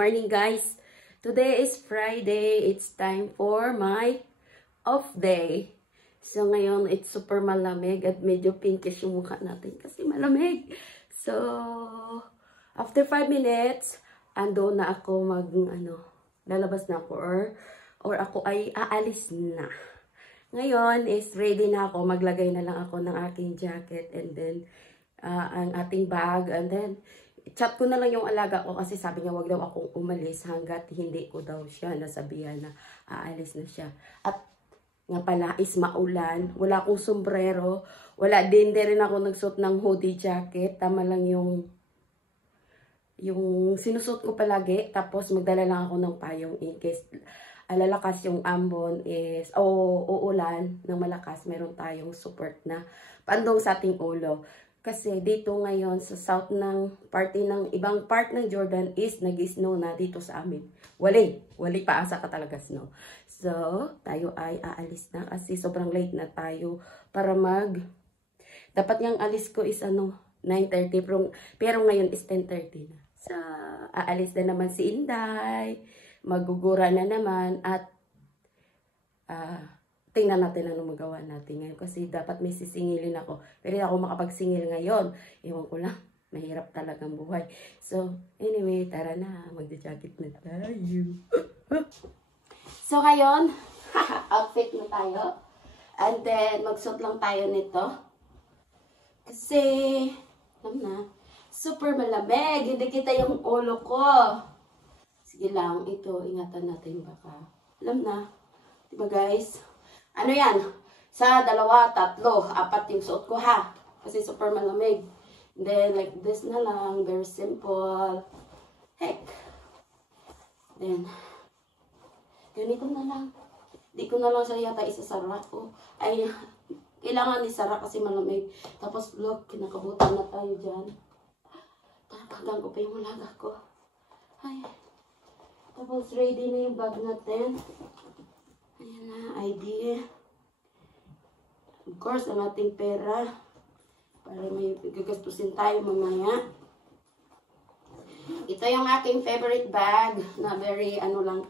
morning guys. Today is Friday. It's time for my off day. So ngayon it's super malamig at medyo pinkish yung mukha natin kasi malamig. So after 5 minutes, ando na ako lalabas na ako or ako ay aalis na. Ngayon is ready na ako. Maglagay na lang ako ng aking jacket and then ang ating bag and then chat ko na lang yung alaga ko kasi sabi niya wag daw akong umalis hanggat hindi ko daw siya nasabihan na aalis na siya. At nga pala is maulan, wala akong sombrero, wala din rin ako nagsuot ng hoodie jacket, tama lang yung sinusuot ko palagi, tapos magdala lang ako ng payong in case alalakas yung ambon is uulan ng malakas, meron tayong support na pandong sa ating ulo. Kasi dito ngayon sa south ng party ng ibang part ng Jordan is nag-snow na dito sa amin. Wali paasa ka talaga snow. So, tayo ay aalis na kasi sobrang late na tayo para dapat yung alis ko is 9:30 pero ngayon is 10:30 na. So, aalis na naman si Inday. Magugura na naman at tingnan natin ano magawa natin ngayon kasi dapat may sisingilin ako. Pero hindi ako makapagsingil ngayon. Ewan ko lang. Mahirap talagang buhay. So, anyway, tara na. Magja-jacket na tayo. So, ngayon, outfit na tayo. And then, magsuot lang tayo nito. Kasi, alam na, super malamig. Hindi kita yung ulo ko. Sige lang, ito, ingatan natin baka. Alam na. Diba guys? Ano yan? Sa 2, 3, 4 yung suot ko ha. Kasi super malamig. And then like this na lang. Very simple. Heck. Then, ganito na lang. Di ko na lang siya yata isasara. Ay, kailangan isara kasi malamig. Tapos look, kinakabutan na tayo dyan. Tatagdan ko pa yung malaga ko. Ay. Tapos ready na yung bag natin. Ayan na, ID. Of course, ang ating pera. Para may gagastusin tayo mamaya. Ito yung aking favorite bag na very,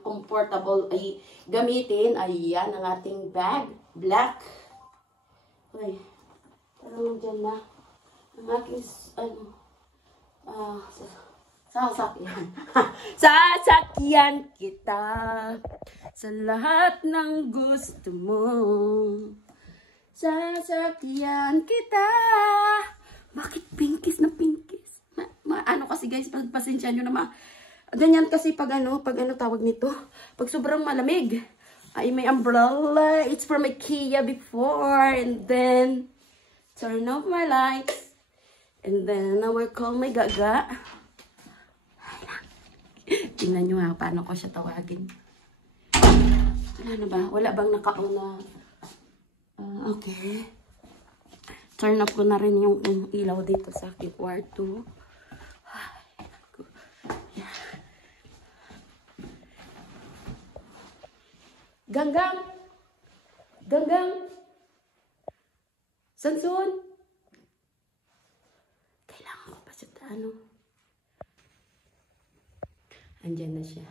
comfortable ay gamitin. Ayan ang ating bag. Black. Uy, parang dyan na. Ang aking, sasakyan. Sasakyan kita sa lahat ng gusto mo. Sasakyan kita. Bakit pinkies na pinkies? Ano kasi guys, pasensya nyo na ganyan kasi pag tawag nito. Pag sobrang malamig. Ay, may umbrella. It's from IKEA before. And then, turn off my lights. And then, now I call my gaga. Tingnan nyo nga paano ko siya tawagin. Ano ba? Wala bang nakauna? Okay. Turn up ko na rin yung ilaw dito sa aking kwarto. Ganggang! Ganggang! Sansun! Kailangan ko pa siya andyan na siya.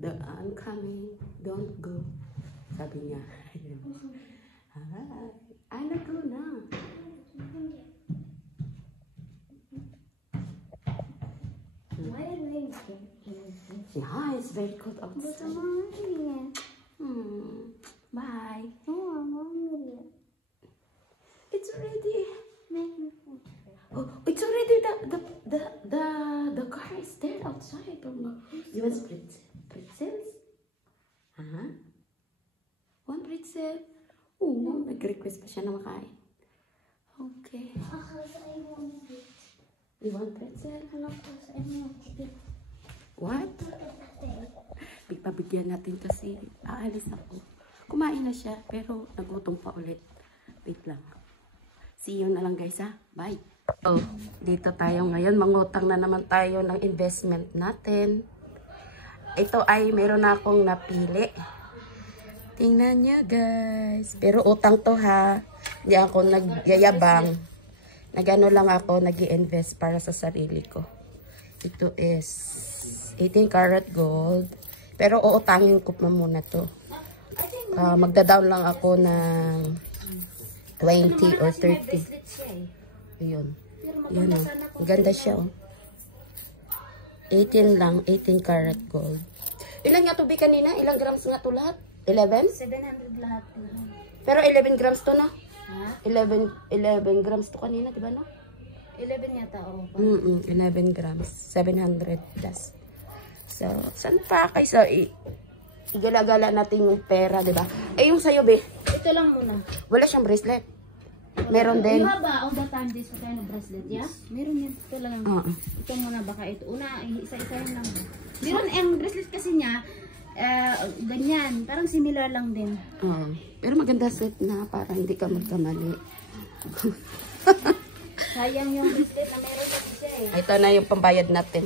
I'm coming. Don't go. Sabi niya. Ay, nag-go na. Yeah, it's very cold outside. Bye. It's already. Oh, it's already the car is there outside for me. You want pretzels? One pretzel? Oo, nag-request pa siya na makain. Okay. You want pretzel? What? Pagpabigyan natin kasi aalis ako. Kumain na siya pero nagutom pa ulit. Wait lang. See you na lang guys ha. Bye. Oh, dito tayo ngayon. Mangutang na naman tayo ng investment natin. Ito ay meron na akong napili. Tingnan nyo guys. Pero utang to ha. Hindi ako nagyayabang. Nagano lang ako, nag-i-invest para sa sarili ko. Ito is 18 karat gold. Pero uutangin ko pa muna to. Magda-down lang ako ng 20 or 30. Ayun. Yan o. Ganda siya o. 18 lang. 18 karat gold. Ilan nga to be kanina? Ilang grams nga to lahat? 11? 700 lahat. Pero 11 grams to na? Ha? 11 grams to kanina, diba no? 11 yata, oo. 11 grams. 700 plus. So, saan pa kaysa igala-gala natin yung pera, diba? Eh, yung sa'yo, be? Ito lang muna. Wala siyang bracelet. Meron din. You have all the time this kind of bracelet, yeah? Meron yan. Ito lang. Ito muna, baka ito. Una, isa-isa lang. Meron, ang bracelet kasi niya, ganyan. Parang similar lang din. Pero maganda set na para hindi ka magkamali. Sayang yung bracelet na meron kasi siya eh. Ito na yung pambayad natin.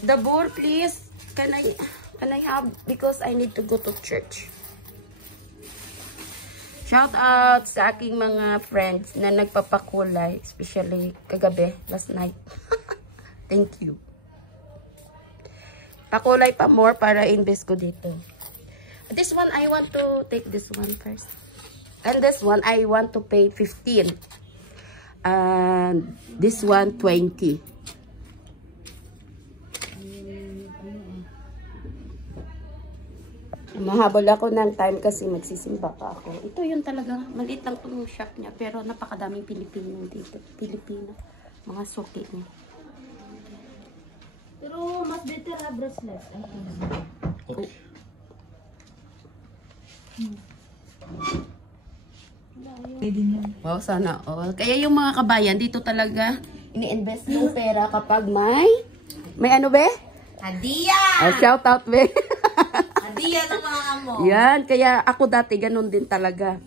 The board, please. Can I have? Because I need to go to church. Shout out sa aking mga friends na nagpapakulay. Especially kagabi, last night. Thank you. Pakulay pa more para invest ko dito. This one, I want to take this one first. And this one, I want to pay 15. And this one, 20. Mahabol ako ng time kasi magsisimba pa ako. Ito yung talaga, maliit lang itong shop niya. Pero napakadaming Pilipino dito. Pilipino. Mga suki niya. Pero mas better na bracelet. Wow, sana all. Kaya yung mga kabayan, dito talaga ini-invest yung pera kapag may ano be? Hadiah! Shout out be. Hadiah ng mga amo. Yan, kaya ako dati ganun din talaga.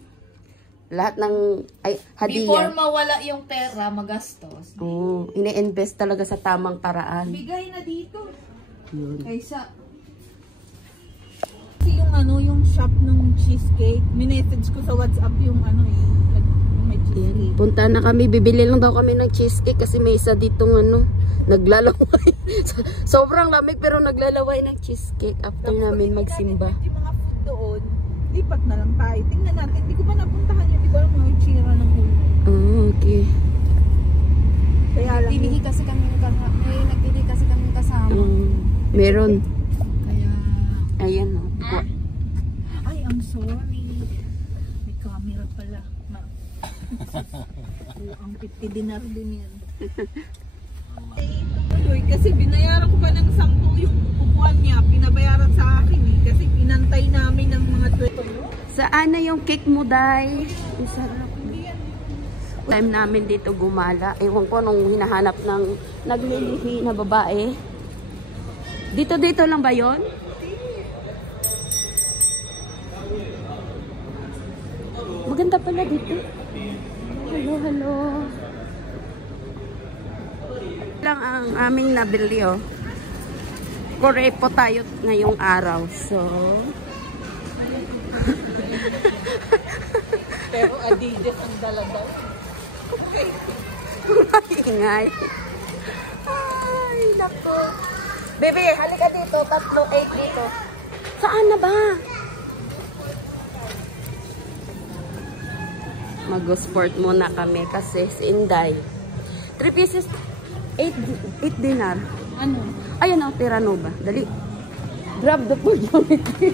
Lahat ng hadiah. Before mawala yung pera, magastos. Ini-invest talaga sa tamang paraan. Bigay na dito. Yun. Kaysa yung shop ng cheesecake, minessage ko sa WhatsApp yung yung may cheesecake. Yan. Punta na kami, bibili lang daw kami ng cheesecake kasi may isa ditong naglalaway. Sobrang lamig pero naglalaway ng cheesecake after namin magsimba. Yung mga food doon, lipat na lang tayo. Tingnan natin, hindi ko pa napuntahan yung iba mga chira ng ulo. Okay. Kaya lang Nagbili kasi kami kasama. Meron. Kaya, Ayan o. ay, I'm sorry. May camera pala. Ang 50 dinar din yan. Kasi binayaran ko pa ng 10 yung upuan niya. Pinabayaran sa akin eh. Kasi pinantay namin ng mga 20. Saan na yung cake mo, Day? Isarap. Time namin dito gumala. Ewan ko nung hinahanap ng naglilihi na babae. Dito lang ba yon? Maganda pala dito. Hello. Lang ang aming nabili oh. Korepo tayo ngayong araw. So Pero Adidas ang dala-dal. Ingay. Ay, nako. Bebe, halika dito. 3-8 dito. Saan na ba? Mag-sport muna kami kasi si Inday. 3 pieces, 8 dinar. Ano? Ayan o, Terranova. Dali. Grab the opportunity.